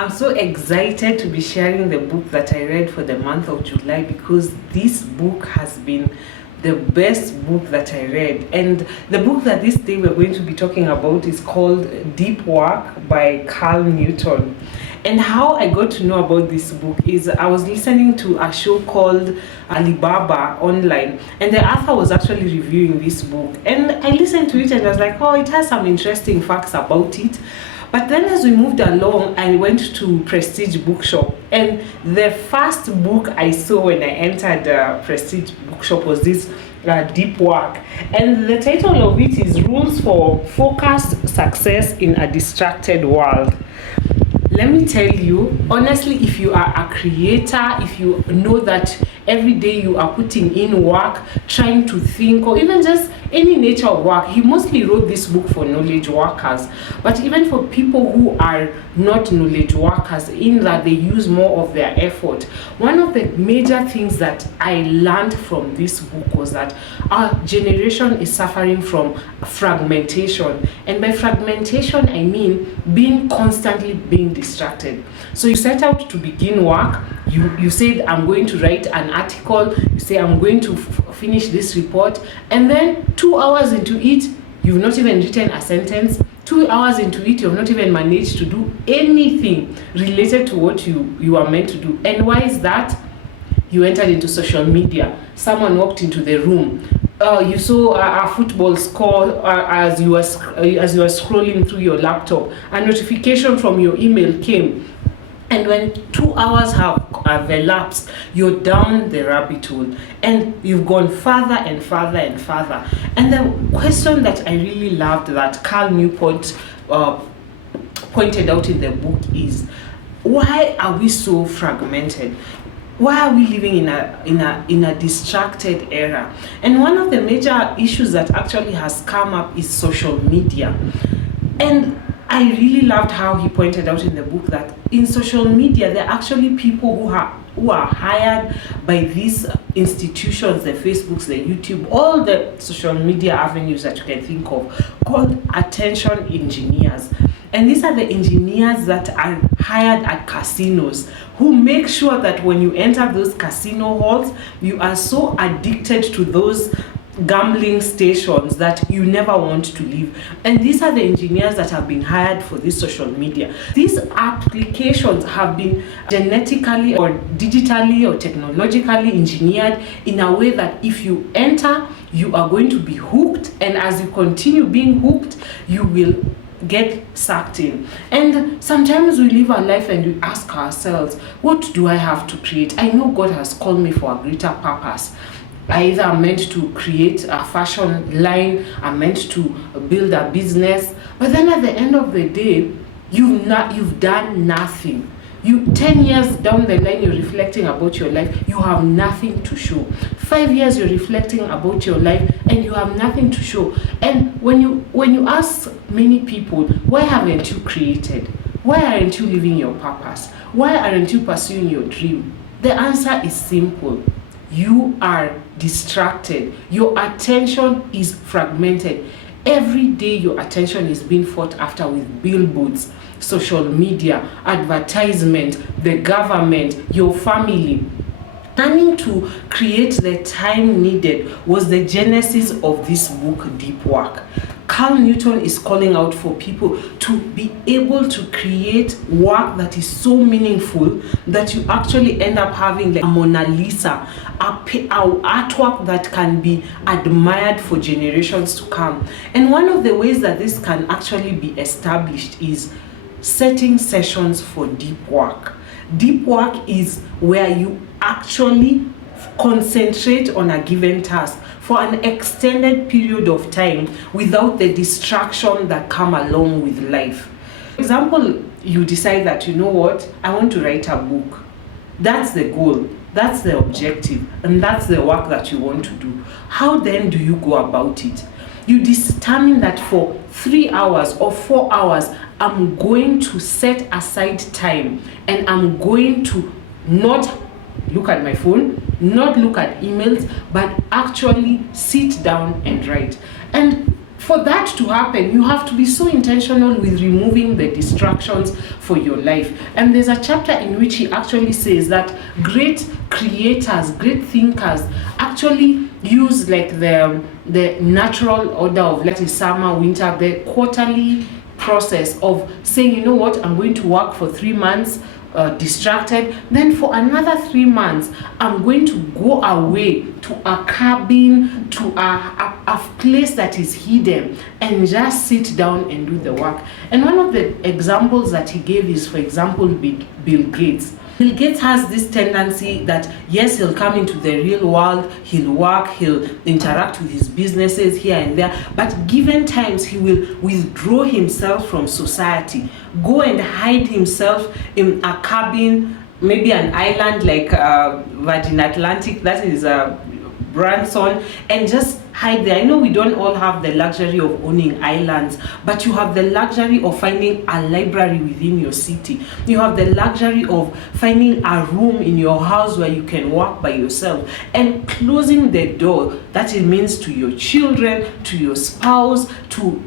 I'm so excited to be sharing the book that I read for the month of July, because this book has been the best book that I read. And the book that this day we're going to be talking about is called Deep Work by Carl Newton. And how I got to know about this book is I was listening to a show called Alibaba online, and the author was actually reviewing this book. And I listened to it and I was like, oh, it has some interesting facts about it. But then as we moved along, I went to Prestige Bookshop, and the first book I saw when I entered Prestige Bookshop was this Deep Work. And the title of it is Rules for Focused Success in a Distracted World. Let me tell you, honestly, if you are a creator, if you know that every day you are putting in work, trying to think, or even just any nature of work, he mostly wrote this book for knowledge workers. But even for people who are not knowledge workers, in that they use more of their effort, one of the major things that I learned from this book was that our generation is suffering from fragmentation. And by fragmentation, I mean constantly being distracted. So you set out to begin work, you said, I'm going to write an article, you say, I'm going to finish this report, and then 2 hours into it, you've not even written a sentence. 2 hours into it, you've not even managed to do anything related to what you are meant to do. And why is that? You entered into social media. Someone walked into the room. You saw a football score as you were scrolling through your laptop. A notification from your email came. And when 2 hours have elapsed, you're down the rabbit hole, and you've gone further and further and further. And the question that I really loved that Carl Newport pointed out in the book is, why are we so fragmented? Why are we living in a distracted era? And one of the major issues that actually has come up is social media. And I really loved how he pointed out in the book that in social media, there are actually people who are hired by these institutions, the Facebooks, the YouTube, all the social media avenues that you can think of, called attention engineers. And these are the engineers that are hired at casinos, who make sure that when you enter those casino halls, you are so addicted to those gambling stations that you never want to leave. And these are the engineers that have been hired for this social media. These applications have been genetically or digitally or technologically engineered in a way that if you enter, you are going to be hooked, and as you continue being hooked, you will get sucked in. And sometimes we live our life and we ask ourselves, what do I have to create? I know God has called me for a greater purpose. Either I'm meant to create a fashion line, I'm meant to build a business, but then at the end of the day, you've done nothing. 10 years down the line, you're reflecting about your life, you have nothing to show. 5 years, you're reflecting about your life and you have nothing to show. And when you ask many people, why haven't you created? Why aren't you living your purpose? Why aren't you pursuing your dream? The answer is simple. You are distracted. Your attention is fragmented. Every day your attention is being fought after with billboards, social media, advertisement, the government, your family. Planning to create the time needed was the genesis of this book, Deep Work. Carl Newton is calling out for people to be able to create work that is so meaningful that you actually end up having like a Mona Lisa, a artwork that can be admired for generations to come. And one of the ways that this can actually be established is setting sessions for deep work. Deep work is where you actually concentrate on a given task for an extended period of time without the distraction that come along with life. For example, you decide that, you know what, I want to write a book. That's the goal, that's the objective, and that's the work that you want to do. How then do you go about it? You determine that for 3 hours or 4 hours, I'm going to set aside time and I'm going to not look at my phone, not look at emails, but actually sit down and write. And for that to happen, you have to be so intentional with removing the distractions for your life. And there's a chapter in which he actually says that great creators, great thinkers actually use like the natural order of, like, summer, winter, the quarterly process of saying, you know what, I'm going to work for 3 months distracted, then for another 3 months I'm going to go away to a cabin, to a place that is hidden, and just sit down and do the work. And one of the examples that he gave is, for example, Bill Gates. Bill Gates has this tendency that, yes, he'll come into the real world, he'll work, he'll interact with his businesses here and there, but given times he will withdraw himself from society, go and hide himself in a cabin, maybe an island like Virgin Atlantic, that is Branson, and just hide there. I know we don't all have the luxury of owning islands, but you have the luxury of finding a library within your city. You have the luxury of finding a room in your house where you can work by yourself, and closing the door. That it means to your children, to your spouse, to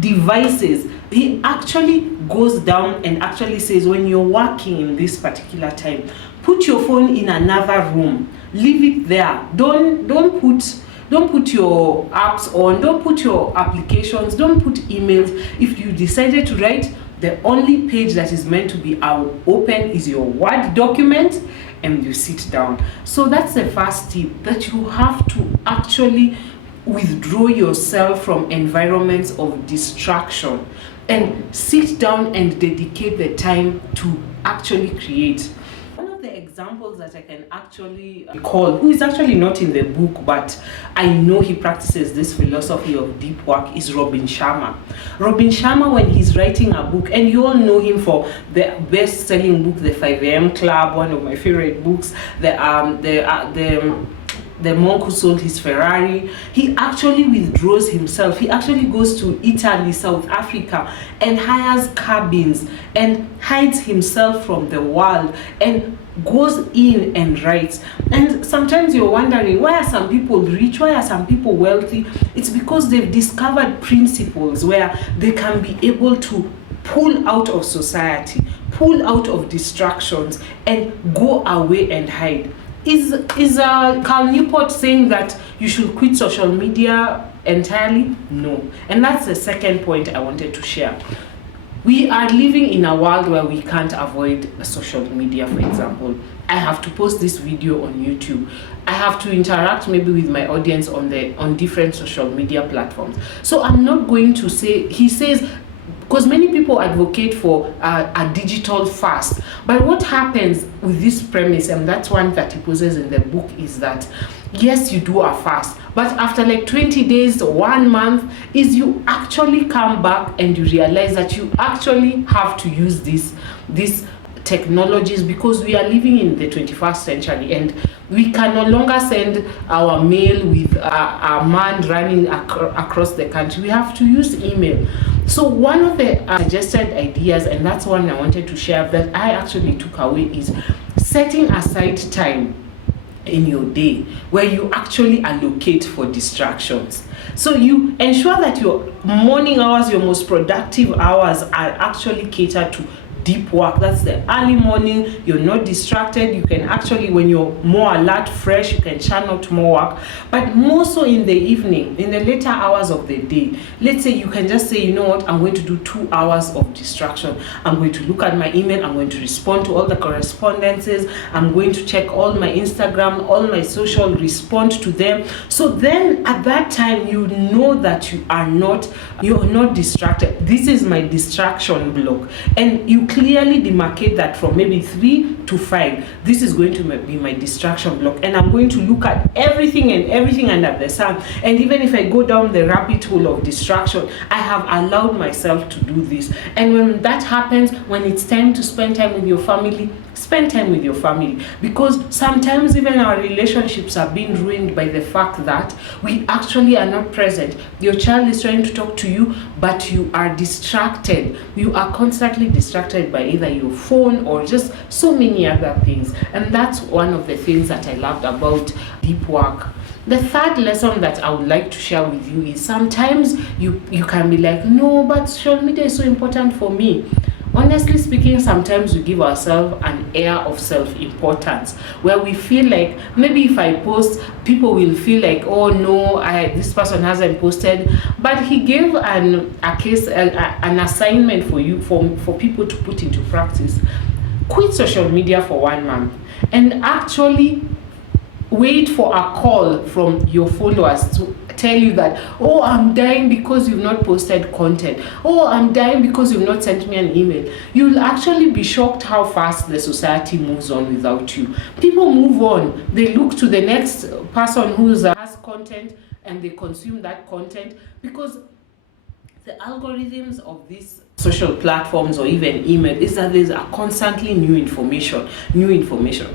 devices. He actually goes down and actually says, when you're working in this particular time, put your phone in another room, leave it there. Don't put your apps on, don't put your applications, don't put emails. If you decided to write, the only page that is meant to be open is your Word document, and you sit down. So that's the first tip, that you have to actually withdraw yourself from environments of distraction and sit down and dedicate the time to actually create. Examples that I can actually recall, who is actually not in the book, but I know he practices this philosophy of deep work, is Robin Sharma. Robin Sharma, when he's writing a book, and you all know him for the best-selling book, The 5 a.m. Club, one of my favorite books, the monk who sold his Ferrari. He actually withdraws himself. He actually goes to Italy, South Africa, and hires cabins and hides himself from the world and goes in and writes. And sometimes you're wondering, why are some people rich, why are some people wealthy? It's because they've discovered principles where they can be able to pull out of society, pull out of distractions, and go away and hide. Is Carl Newport saying that you should quit social media entirely? No. And that's the second point I wanted to share. We are living in a world where we can't avoid social media. For example, I have to post this video on YouTube. I have to interact maybe with my audience on different social media platforms. So I'm not going to say, he says, because many people advocate for a digital fast. But what happens with this premise, and that's one that he poses in the book, is that yes, you do a fast, but after like 20 days or 1 month, is you actually come back and you realize that you actually have to use these technologies, because we are living in the 21st century and we can no longer send our mail with a man running across the country. We have to use email. So one of the suggested ideas, and that's one I wanted to share, that I actually took away, is setting aside time in your day where you actually allocate for distractions. So you ensure that your morning hours, your most productive hours, are actually catered to deep work. That's the early morning. You're not distracted. You can actually, when you're more alert, fresh, you can churn out more work. But more so in the evening, in the later hours of the day, let's say you can just say, you know what, I'm going to do 2 hours of distraction. I'm going to look at my email. I'm going to respond to all the correspondences. I'm going to check all my Instagram, all my social, respond to them. So then at that time, you know that you're not distracted. This is my distraction block. And you clearly demarcate that from maybe 3 to 5. This is going to be my distraction block, and I'm going to look at everything under the sun. And even if I go down the rabbit hole of distraction, I have allowed myself to do this. And when that happens, when it's time to spend time with your family, spend time with your family, because sometimes even our relationships are being ruined by the fact that we actually are not present. Your child is trying to talk to you, but you are distracted. You are constantly distracted by either your phone or just so many other things. And that's one of the things that I loved about deep work. The third lesson that I would like to share with you is sometimes you can be like, no, but social media is so important for me. Honestly speaking, sometimes we give ourselves an air of self-importance where we feel like maybe if I post, people will feel like, oh no, this person hasn't posted. But he gave an assignment for you, for people to put into practice. Quit social media for 1 month and actually wait for a call from your followers to tell you that, oh, I'm dying because you've not posted content. Oh, I'm dying because you've not sent me an email. You'll actually be shocked how fast the society moves on without you. People move on. They look to the next person who has content and they consume that content, because the algorithms of these social platforms or even email is that there's constantly new information,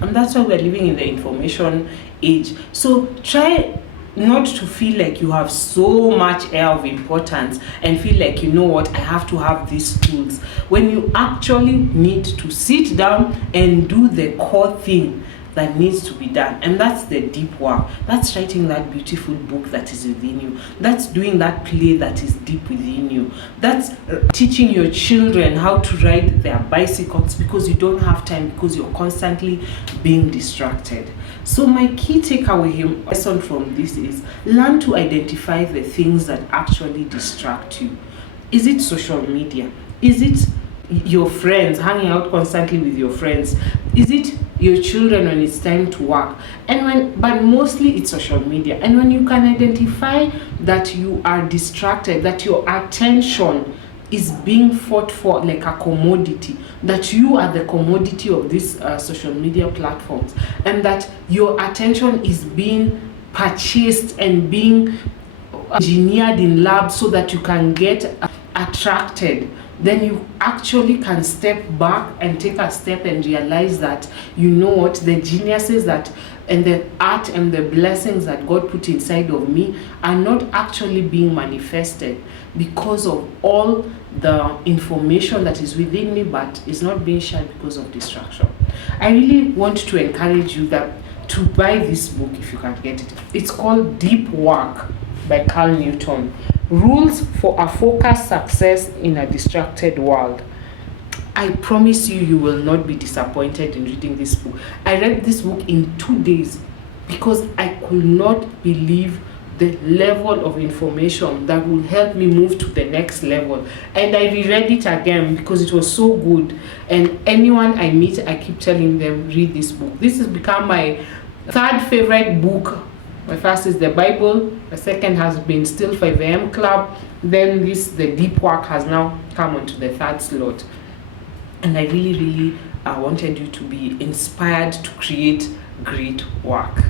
and that's why we're living in the information age. So try not to feel like you have so much air of importance and feel like, you know what, I have to have these tools, when you actually need to sit down and do the core thing that needs to be done. And that's the deep work. That's writing that beautiful book that is within you. That's doing that play that is deep within you. That's teaching your children how to ride their bicycles because you don't have time, because you're constantly being distracted. So my key takeaway lesson from this is learn to identify the things that actually distract you. Is it social media? Is it your friends, hanging out constantly with your friends? Is it your children when it's time to work? But mostly it's social media. And when you can identify that you are distracted, that your attention is being fought for like a commodity, that you are the commodity of these social media platforms, and that your attention is being purchased and being engineered in labs so that you can get attracted, then you actually can step back and take a step and realize that, you know what, the geniuses that and the art and the blessings that God put inside of me are not actually being manifested because of all the information that is within me, but is not being shared because of distraction. I really want to encourage you to buy this book if you can get it. It's called Deep Work by Carl Newton. Rules for a focused success in a distracted world. I promise you, you will not be disappointed in reading this book. I read this book in 2 days because I could not believe the level of information that will help me move to the next level. And I reread it again because it was so good. And anyone I meet, I keep telling them, read this book. This has become my third favorite book. My first is the Bible. The second has been still 5 a.m. Club. Then the Deep Work has now come onto the third slot. And I really, really wanted you to be inspired to create great work.